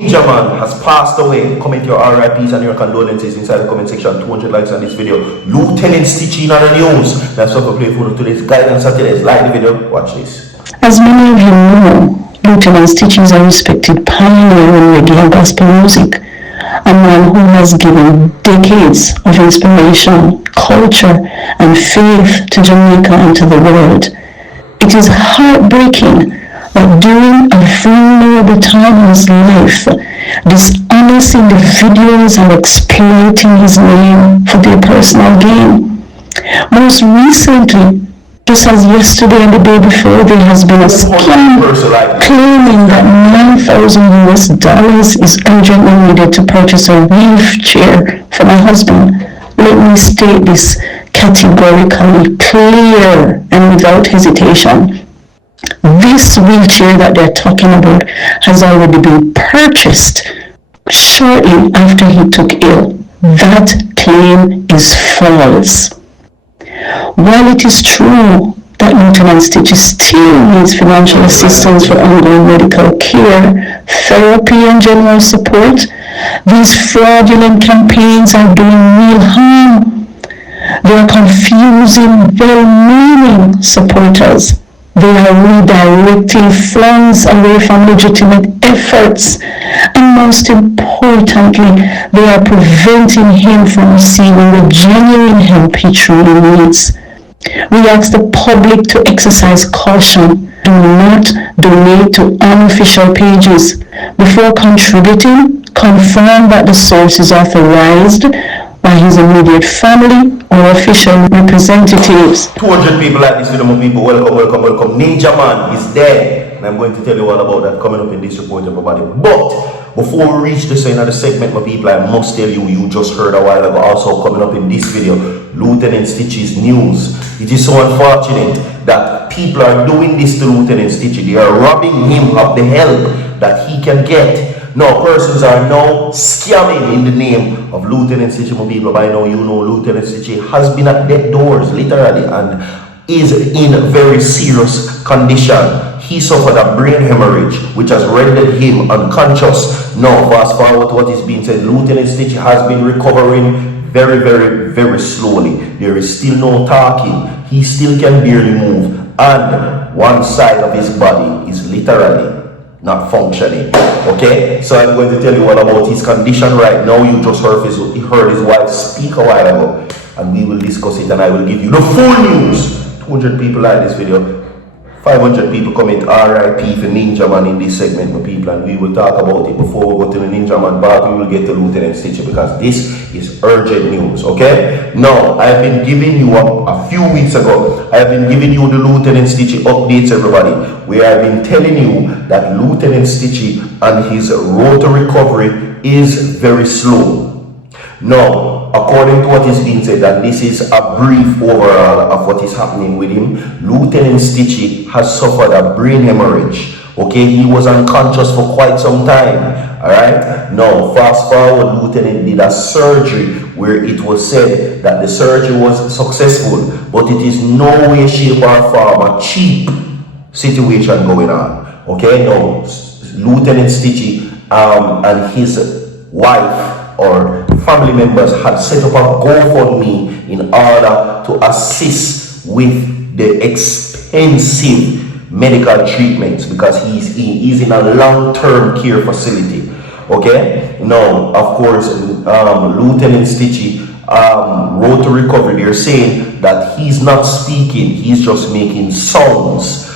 Ninja Man has passed away. Comment your RIPs and your condolences inside the comment section. 200 likes on this video. Lieutenant Stitchie on the news. That's what we play for today's guidance Saturdays. Like the video. Watch this. As many of you know, Lieutenant Stitchie is a respected pioneer in reggae and gospel music. A man who has given decades of inspiration, culture, and faith to Jamaica and to the world. It is heartbreaking that during a vulnerable time in his life, dishonest individuals are exploiting his name for their personal gain. Most recently, just as yesterday and the day before, there has been a scam claiming that $9,000 is urgently needed to purchase a wheelchair for my husband. Let me state this categorically clear and without hesitation. This wheelchair that they're talking about has already been purchased shortly after he took ill. That claim is false. While it is true that Lieutenant Stitchie still needs financial assistance for ongoing medical care, therapy, and general support, these fraudulent campaigns are doing real harm. They are confusing well-meaning supporters. They are redirecting funds away from legitimate efforts. And most importantly, they are preventing him from receiving the genuine help he truly needs. We ask the public to exercise caution. Do not donate to unofficial pages. Before contributing, confirm that the source is authorized by his immediate family or official representatives. 200 people like this video, my people. Welcome. Ninja Man is dead. And I'm going to tell you all about that coming up in this report, everybody. But before we reach this end of the segment, my people, I must tell you, you just heard a while ago, also coming up in this video, Lieutenant Stitchie's news. It is so unfortunate that people are doing this to Lieutenant Stitchie. They are robbing him of the help that he can get. Now, persons are now scamming in the name of Lieutenant Stitchie, my people. By now, you know Lieutenant Stitchie has been at death doors, literally, and is in very serious condition. He suffered a brain hemorrhage, which has rendered him unconscious. Now, fast forward to what is being said, Lieutenant Stitchie has been recovering very slowly. There is still no talking. He still can barely move, and one side of his body is literally not functioning. Okay, so I'm going to tell you all about his condition right now. You just heard his wife speak a while ago, and we will discuss it, and I will give you the full news. 200 people like this video. 500 people comment RIP for Ninja Man in this segment, my people, and we will talk about it before we go to the Ninja Man part. We will get to Lieutenant Stitchie because this is urgent news. Okay, now I've been giving you a few weeks ago, I've been giving you the Lieutenant Stitchie updates, everybody, where I've been telling you that Lieutenant Stitchie and his road to recovery is very slow. Now, according to what is being said, and this is a brief overall of what is happening with him, Lieutenant Stitchie has suffered a brain hemorrhage. Okay, he was unconscious for quite some time. Alright, now fast forward, Lieutenant did a surgery where it was said that the surgery was successful, but it is no way, shape, or form a cheap situation going on. Okay, now Lieutenant Stitchie and his wife or family members had set up a GoFundMe in order to assist with the expensive medical treatments because he's in a long-term care facility. Okay, now of course Lieutenant Stitchie road to recovery, they're saying that he's not speaking, he's just making sounds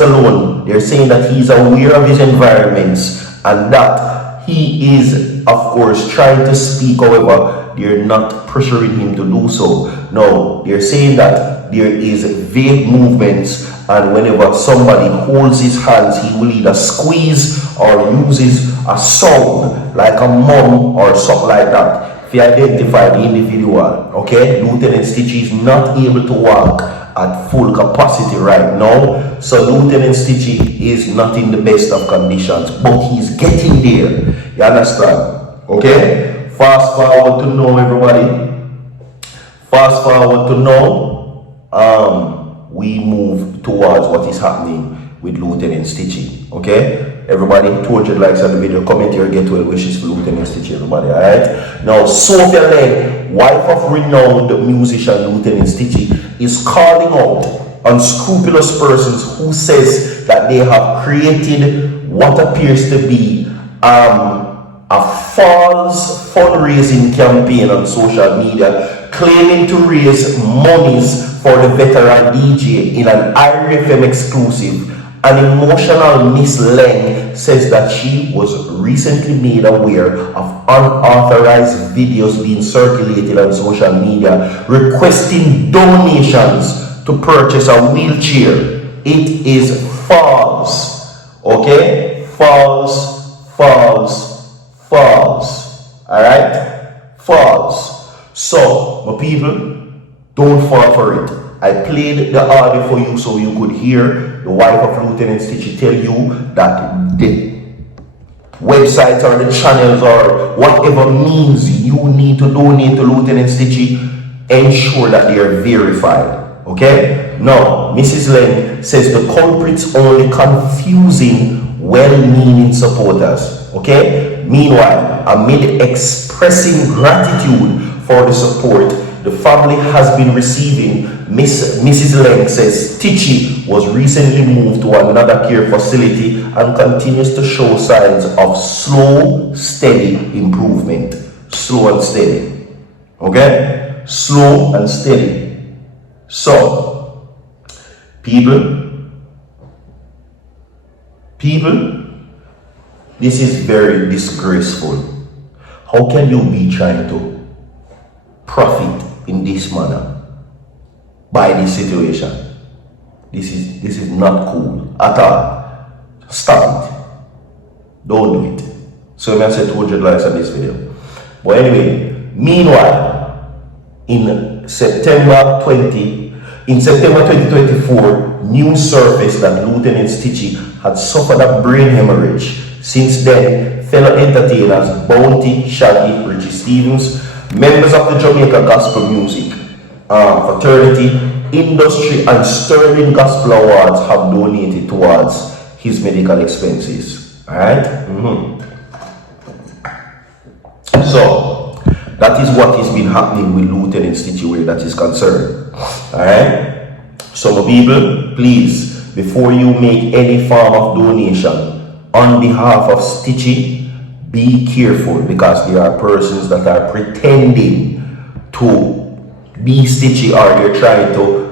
alone. They're saying that he's aware of his environments and that he is, of course, trying to speak. However, they're not pressuring him to do so. No, they're saying that there is vague movements, and whenever somebody holds his hands, he will either squeeze or uses a sound like a mum or something like that to identify the individual. Okay, Lieutenant Stitchie is not able to walk at full capacity right now, so Lieutenant Stitchie is not in the best of conditions, but he's getting there. You understand? Okay, fast forward to now, everybody. Fast forward to now, we move towards what is happening with Lieutenant Stitchie. Okay, everybody, 200 likes on the video. Comment here, get well wishes for Lieutenant Stitchie, everybody. Alright. Now, Sophia Lane, wife of renowned musician Lieutenant Stitchie, is calling out unscrupulous persons who says that they have created what appears to be a false fundraising campaign on social media, claiming to raise monies for the veteran DJ in an IRFM exclusive. An emotional Miss Leng says that she was recently made aware of unauthorized videos being circulated on social media requesting donations to purchase a wheelchair. It is false. Okay? False, false, false. Alright? False. So, my people, don't fall for it. I played the audio for you so you could hear the wife of Lieutenant Stitchie tell you that the websites or the channels or whatever means you need to donate to Lieutenant Stitchie, ensure that they are verified. Okay? Now, Mrs. Leng says the culprits only confusing well-meaning supporters. Okay? Meanwhile, amid expressing gratitude for the support the family has been receiving, Mrs. Leng says Stitchie was recently moved to another care facility and continues to show signs of slow, steady improvement. Slow and steady. Okay? Slow and steady. So, people, this is very disgraceful. How can you be trying to profit in this manner by this situation? This is not cool at all. Stop it. Don't do it. So I'm gonna say 200 likes on this video. But anyway, meanwhile, in September 2024, news surfaced that Lieutenant Stitchie had suffered a brain hemorrhage. Since then, fellow entertainers Bounty, Shaggy, Richie Stevens, members of the Jamaica Gospel Music Fraternity, Industry and Sterling Gospel Awards have donated towards his medical expenses. Alright? So, that is what has been happening with Lieutenant Stitchie where that is concerned. Alright? So, my people, please, before you make any form of donation on behalf of Stitchie, be careful, because there are persons that are pretending to be Stitchie or they're trying to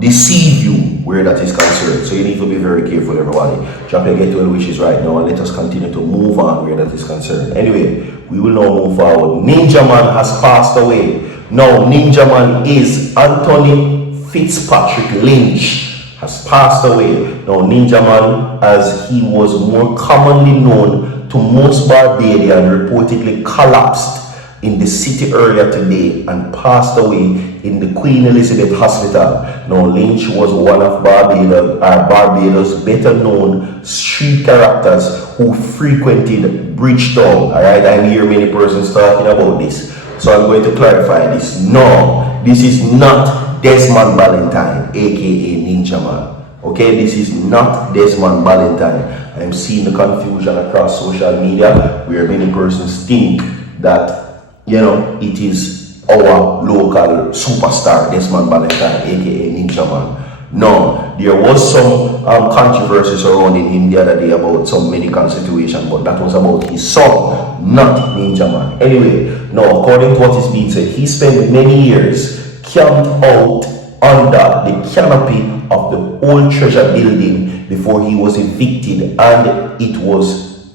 deceive you where that is concerned. So you need to be very careful, everybody. Drop your get well wishes right now and let us continue to move on where that is concerned. Anyway, we will now move forward. Ninja Man has passed away. Now, Ninja Man is Anthony Fitzpatrick Lynch. Has passed away. Now, Ninja Man, as he was more commonly known to most Barbadians, reportedly collapsed in the city earlier today and passed away in the Queen Elizabeth Hospital. Now, Lynch was one of Barbados' better known street characters who frequented Bridgetown. Alright, I hear many persons talking about this, so I'm going to clarify this. No, this is not Desmond Valentine, aka Ninja Man. Okay, this is not Desmond Valentine. I'm seeing the confusion across social media where many persons think that, you know, it is our local superstar Desmond Valentine, aka Ninja Man. No, there was some controversies around in him the other day about some medical situation, but that was about his son, not Ninja Man. Anyway, now according to what is being said, he spent many years camped out under the canopy of the old treasure building before he was evicted and it was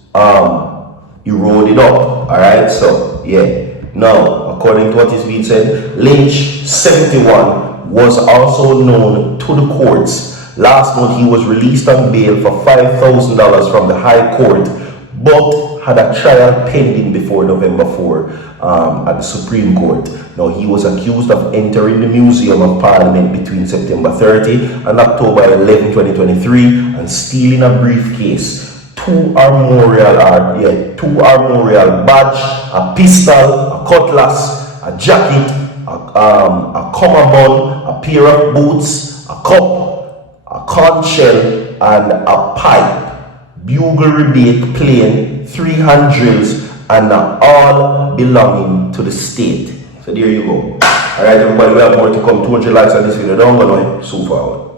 eroded up. Alright, so yeah. Now, according to what is being said, Lynch, 71, was also known to the courts. Last month, he was released on bail for $5,000 from the High Court, but had a trial pending before November 4 at the Supreme Court. Now, he was accused of entering the Museum of Parliament between September 30 and October 11, 2023 and stealing a briefcase, two armorial badge, a pistol, a cutlass, a jacket, a cummerbund, a pair of boots, a cup, a conch shell, and a pipe bugle rebate plane, 3 hand drills, and all belonging to the state. So there you go. Alright everybody, we have more to come. 200 likes on this video. Don't go now. So forward.